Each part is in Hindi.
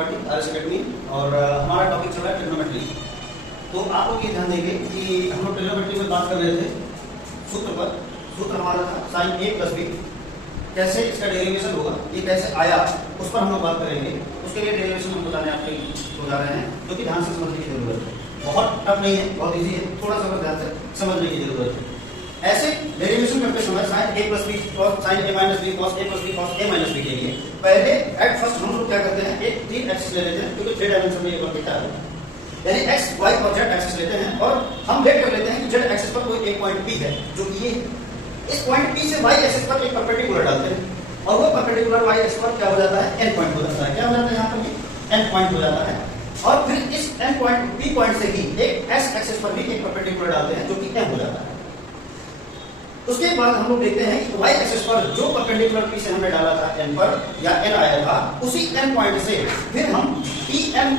त्रिपाठी आरएस एकेडमी और हमारा टॉपिक चल रहा है ट्रिग्नोमेट्री। तो आप लोग ये ध्यान देंगे कि हम लोग ट्रिग्नोमेट्री में बात कर रहे थे सूत्र पर। सूत्र हमारा था साइन ए प्लस बी, कैसे इसका डेरिवेशन होगा, ये कैसे आया, उस पर हम लोग बात करेंगे। उसके लिए डेरिवेशन हम बताने आपके हो जा रहे हैं, जो कि ध्यान से समझने की जरूरत है। बहुत टफ नहीं है, बहुत इजी है, थोड़ा सा ध्यान से समझने की जरूरत है। ऐसे डेरिवेशन करते समय sign A plus B cos sine A minus B cos A plus B cos A minus B के लिए पहले एट फर्स्ट हम लोग क्या करते हैं, एक 3 एक्सिस ले लेते हैं, क्योंकि 3 डायमेंशन में ये वर्क दिखता है। यानी एक्स वाई और जेड एक्सिस लेते हैं और हम वेट कर लेते हैं कि जेड एक्सिस पर कोई एक पॉइंट पी है, जो कि ये इस पॉइंट पी से वाई एक्सिस पर एक परपेंडिकुलर डालते हैं और वो परपेंडिकुलर वाई एक्सिस पर क्या हो जाता है, एन पॉइंट हो जाता है। क्या हो जाता है, यहाँ पर ये एन पॉइंट हो जाता है। और फिर इस एन पॉइंट पी पॉइंट से ही एक एस एक्सिस पर भी एक परपेंडिकुलर डालते हैं, जो कि एम हो जाता है। उसके बाद हम लोग देखते हैं कि y एक्सिस पर जो परपेंडिकुलर p से हमने डाला था n पर या n आया था, उसी n पॉइंट से फिर हम pm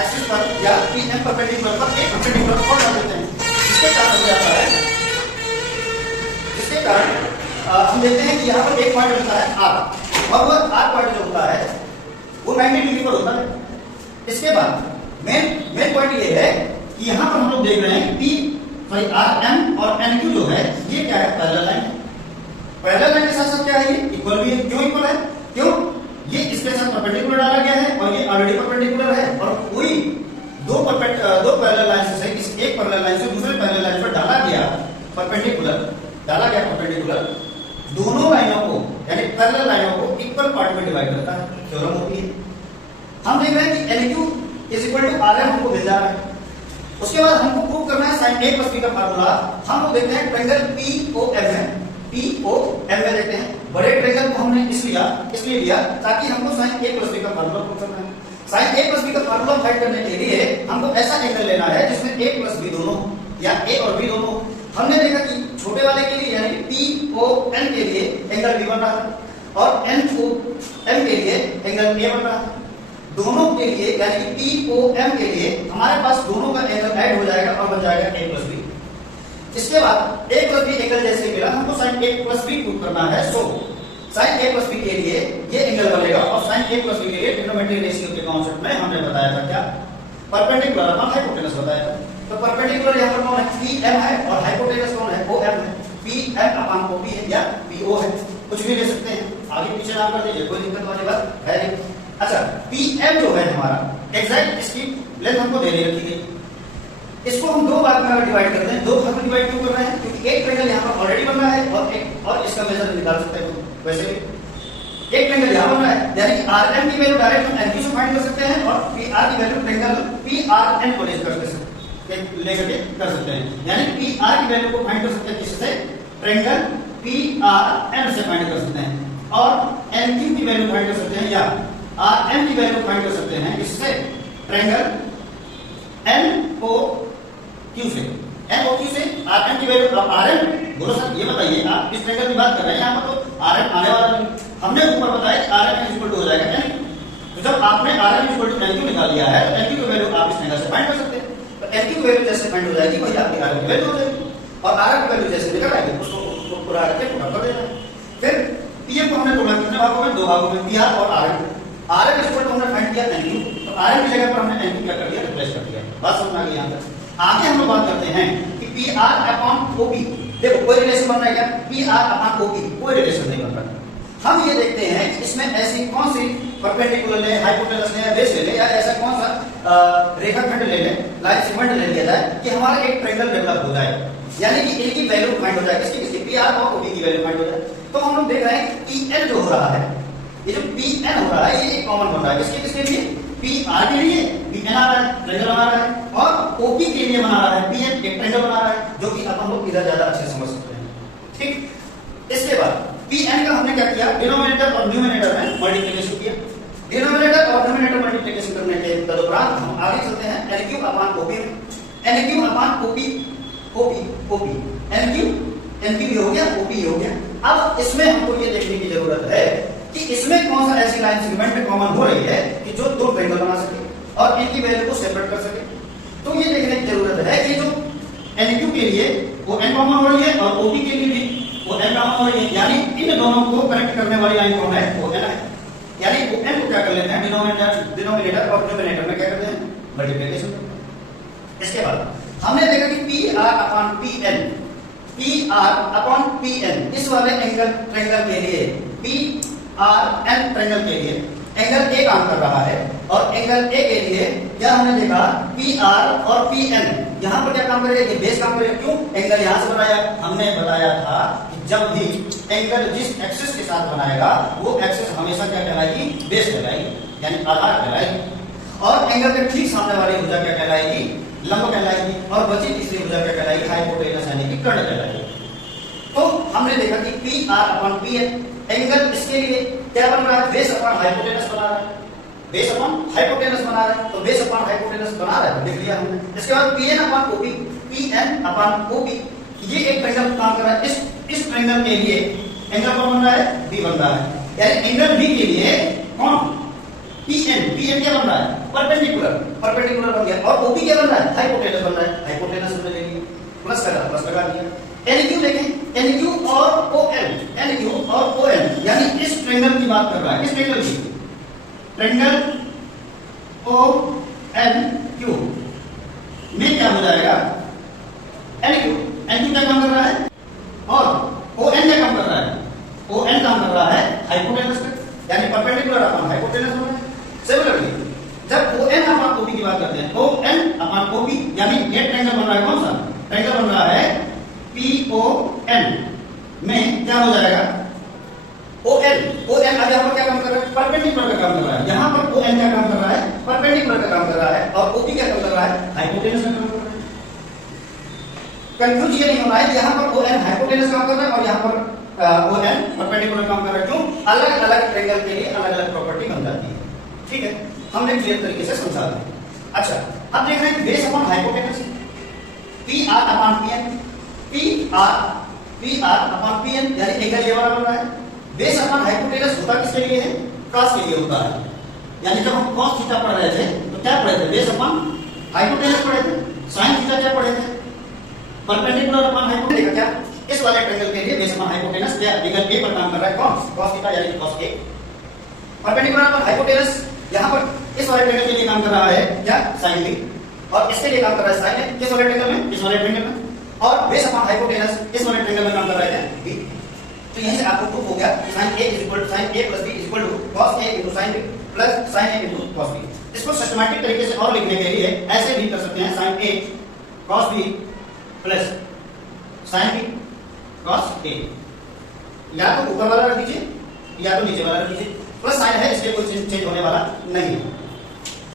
एक्सिस पर या pm परपेंडिकुलर पर एक परपेंडिकुलर और डाल देते हैं। इसके कारण हो जाता है, इसके कारण हम देखते हैं कि यहाँ पर एक पॉइंट होता है r, और वो r पॉइंट जो होता है वो 90 डिग्री पर होता है। इसके बाद मेन पॉइंट ये है कि यहाँ पर हम लोग देख रहे हैं p आर एम और एन क्यू जो है ये क्या है, पैरेलल लाइन है। पैरेलल लाइन के साथ साथ क्या है, ये इक्वल भी है। क्यों इक्वल है, क्यों, ये इसके साथ परपेंडिकुलर डाला गया है और ये ऑलरेडी परपेंडिकुलर है, और कोई दो पैरेलल लाइन से एक पैरेलल लाइन से दूसरे पैरेलल लाइन पर डाला गया परपेंडिकुलर दोनों लाइनों को यानी पैरेलल लाइनों को इक्वल पार्ट में डिवाइड करता है, थ्योरम होती है। हम देख रहे हैं कि n q is equal to r m हमको मिल जा रहा है। उसके बाद हमको प्रूव करना है साइन ए प्लस बी का फार्मूला। हम लोग देखते हैं ट्रायंगल पीओएम है, पीओएम में देखते हैं बड़े ट्रायंगल को हमने इसलिए लिया ताकि हमको साइन ए प्लस बी का फार्मूला प्रूव करना है। साइन ए प्लस बी का फार्मूला फाइंड करने के लिए हमको ऐसा एंगल लेना है जिसमें ए प्लस बी दोनों या ए और बी दोनों। हमने देखा कि छोटे वाले के लिए यानी पीओएन के लिए एंगल बी बन रहा है और एनओएम के लिए एंगल ए बन रहा है। दोनों के लिए यानी कि पीओएम के लिए हमारे पास दोनों का एंगल ऐड हो जाएगा और बन जाएगा ए प्लस बी। इसके बाद ए प्लस बी एंगल जैसे मिला, हमको साइन ए प्लस बी प्रूव करना है। सो साइन ए प्लस बी के लिए ये एंगल बनेगा और साइन ए प्लस बी के लिए ट्रिग्नोमेट्री रेशियो के कॉन्सेप्ट में हमने बताया था क्या, परपेंडिकुलर अपॉन हाइपोटेनस बताया था। तो परपेंडिकुलर यहाँ पर कौन है, पीएम है, और हाइपोटेनस कौन है, ओएम है। पीएम अपॉन ओपी है या पीओ है, कुछ भी ले सकते हैं, आगे पीछे नाम कर दीजिए, कोई दिक्कत वाली बात है नहीं। अच्छा, पीएम जो है हमारा एग्जैक्ट इसकी लेंथ हमको दे रखी गई। इसको हम दो भाग में डिवाइड करते हैं। दो भाग में डिवाइड क्यों कर रहे हैं, क्योंकि एक ट्रायंगल यहाँ पर ऑलरेडी बन रहा है और इसका मेजर निकाल सकते हैं। वैसे भी एक ट्रायंगल यहाँ बन रहा है, यानी कि आरएम की वैल्यू डायरेक्ट हम एनक्यू से फाइंड कर सकते हैं और पीआर की वैल्यू ट्रायंगल पीआरएन को लेकर कर सकते हैं। यानी पीआर की वैल्यू को फाइंड कर सकते हैं किससे, ट्रायंगल पीआरएन से फाइंड कर सकते हैं, और एनक्यू की वैल्यू फाइंड कर सकते हैं या आर एम की वैल्यू फाइंड कर सकते हैं इससे, ट्रायंगल एनओक्यू से। एनओक्यू से आर एम की वैल्यू, अब आर एम बोलो सर ये बताइए, आप किस ट्रायंगल की बात कर रहे हैं, यहाँ पर तो आर एम आने वाला नहीं। हमने ऊपर बताया कि आर एम इक्वल टू हो जाएगा एन। तो जब आपने r m equal to n q निकाल लिया है तो एनक्यू की वैल्यू आप इस ट्रायंगल से फाइंड कर सकते हैं। तो एनक्यू की वैल्यू जैसे फाइंड हो जाएगी वही आपकी आर एम की वैल्यू हो जाएगी, और आर एम की वैल्यू जैसे निकल आएगी उसको पूरा करके पूरा कर देना। फिर पीएम को हमने तोड़ा कितने भागों में, दो भागों में, पीआर और r m. R m equal to हमने फाइंड किया एनक्यू, तो आर एम की जगह पर हमने एनक्यू क्या कर दिया, रिप्लेस कर दिया। बात समझ आ गई यहाँ तक। आगे हम लोग बात करते हैं कि पी आर अपॉन ओपी, देखो कोई रिलेशन बन रहा है क्या, पी आर अपॉन ओपी कोई रिलेशन नहीं बन रहा। हम ये देखते हैं कि इसमें ऐसी कौन सी परपेंडिकुलर ले, हाइपोटेनस ले, बेस ले या ऐसा कौन सा रेखाखंड ले लें, लाइन सेगमेंट ले लिया जाए कि हमारा एक ट्रायंगल डेवलप हो जाए, यानी कि इनकी वैल्यू फाइंड हो जाए, किसकी पी आर और ओपी की वैल्यू फाइंड हो जाए। तो हम लोग देख रहे हैं कि एन जो हो रहा है, ये जो Pn हो रहा है ये एक कॉमन बन रहा है, किसके लिए, Pr के लिए Pn आ रहा है, ट्रायंगल बना रहा है, और OP के लिए बना रहा है Pn, एक ट्रायंगल बना रहा है, जो कि अपन लोग इधर ज्यादा अच्छे से समझ सकते हैं। ठीक, इसके बाद Pn का हमने क्या किया, डिनोमिनेटर और न्यूमरेटर में मल्टीप्लिकेशन किया। डिनोमिनेटर और न्यूमरेटर मल्टीप्लिकेशन करने के तदुपरांत हम आगे चलते हैं Nq अपॉन OP में। Nq अपॉन OP Nq हो गया, OP हो गया। अब इसमें हमको ये देखने की जरूरत है कि इसमें कौन सा ऐसी लाइन सेगमेंट कॉमन हो रही है कि जो दो ट्रायंगल बना सके और इनकी वैल्यू को सेपरेट कर सके। तो ये देखने की जरूरत है कि जो एनक्यू के लिए वो एन कॉमन हो रही है और ओपी के लिए भी वो एन कॉमन हो रही है, यानी इन दोनों को कनेक्ट करने वाली लाइन कौन है, वो एन है। यानी वो n को क्या कर लेते हैं, डिनोमिनेटर और न्यूमरेटर में क्या करते हैं, मल्टीप्लिकेशन करते हैं। इसके बाद हमने देखा कि p r upon p n इस वाले एंगल ट्रायंगल के लिए, पी आर एन ट्रायंगल के लिए एंगल ए काम कर रहा है, और एंगल ए के लिए क्या हमने देखा, पी आर और पी एन यहां पर क्या काम करेगा, ये बेस काम करेगा। क्यों, एंगल यहां से बनाया, हमने बताया था कि जब भी एंगल जिस एक्सिस के साथ बनाएगा वो एक्सिस हमेशा क्या कहलाएगी, बेस कहलाएगी, यानी आधार कहलाएगी। और एंगल के ठीक सामने वाली भुजा क्या कहलाएगी, लंब कहलाएगी, और बची तीसरी भुजा क्या कहलाएगी, हाइपोटेनस यानी कि कर्ण कहलाएगी। तो हमने देखा कि p r upon p an angle इसके लिए क्या बन रहा है, बेस अपॉन हाइपोटेनस बना रहा है, बेस अपॉन हाइपोटेनस बना रहा है, तो बेस अपॉन हाइपोटेनस बना रहा है, देख लिया हमने। इसके बाद p n upon o p, p n upon o p, ये एक ट्रायंगल काम कर रहा है। इस ट्रायंगल के लिए एंगल कौन बन रहा है, बी बन रहा है, यानी एंगल बी के लिए कौन, पी एन क्या बन रहा है, परपेंडिकुलर बन गया, और ओपी क्या बन रहा है, हाइपोटेनस बन रहा है, हाइपोटेनस हमने ले लिया, प्लस लगा दिया। एनक्यू देखें, एनक्यू और ओएन यानी इस ट्रायंगल की बात कर रहा है, किस ट्रायंगल की, ट्रायंगल ओ एन क्यू में क्या हो जाएगा, एनक्यू क्या काम कर रहा है, और ओ एन क्या काम कर रहा है, ओ एन काम कर रहा है हाइपोटेनस पे, यानी परपेंडिकुलर अपॉन हाइपोटेनस बन रहा है। सिमिलरली जब ओ एन अपॉन ओपी की बात करते हैं, ओ एन अपॉन ओपी यानी ये ट्रायंगल बन रहा है, कौन सा ट्रायंगल बन रहा है, पी ओ एन में क्या हो जाएगा, ओ एन अब यहाँ पर क्या काम कर रहा है, परपेंडिकुलर का काम कर रहा है, यहाँ पर ओ एन क्या काम कर रहा है, परपेंडिकुलर का काम कर रहा है, और ओपी क्या काम कर रहा है, हाइपोटेनस का काम कर रहा है। कंफ्यूज ये नहीं होना है, यहाँ पर ओ एन हाइपोटेनस काम कर रहा है और यहाँ पर ओ एन परपेंडिकुलर काम कर रहा है। क्यों, अलग अलग ट्रायंगल के लिए अलग अलग प्रॉपर्टी बन जाती है। ठीक है, हमने क्लियर तरीके से समझा दिया। अच्छा, अब देख रहे हैं base upon hypotenuse, p r upon p n, p r upon p n यानी एंगल ये वाला बन रहा है। बेस अपॉन हाइपोटेनस होता किसके लिए है, कॉस के लिए होता है, यानी जब हम कॉस थीटा पढ़ रहे थे तो क्या पढ़े थे, बेस अपॉन हाइपोटेनस पढ़े थे, साइन थीटा क्या पढ़े थे, परपेंडिकुलर अपॉन हाइपोटेनस। क्या इस वाले ट्रायंगल के लिए बेस अपॉन हाइपोटेनस क्या एंगल ए पर काम कर रहा है, कॉस थीटा यानी cos A, perpendicular upon hypotenuse यहां पर इस वाले ट्रायंगल के लिए काम कर रहा है क्या, साइन बी, और इसके लिए काम कर रहा है साइन ए, किस वाले ट्रायंगल में, इस वाले ट्रायंगल में, और बेस अपॉन हाइपोटेनस इस वाले ट्रायंगल में काम कर रहा है बी। तो यहीं से आपको प्रूफ हो गया sin A sin A plus B equal to cos A into sin B plus sin A into cos B। इसको सिस्टमैटिक तरीके से और लिखने के लिए ऐसे भी कर सकते हैं, sin A cos B plus sin B cos A, या तो ऊपर वाला रख दीजिए या तो नीचे वाला रख दीजिए, प्लस साइन है इसलिए कोई चेंज होने वाला नहीं है।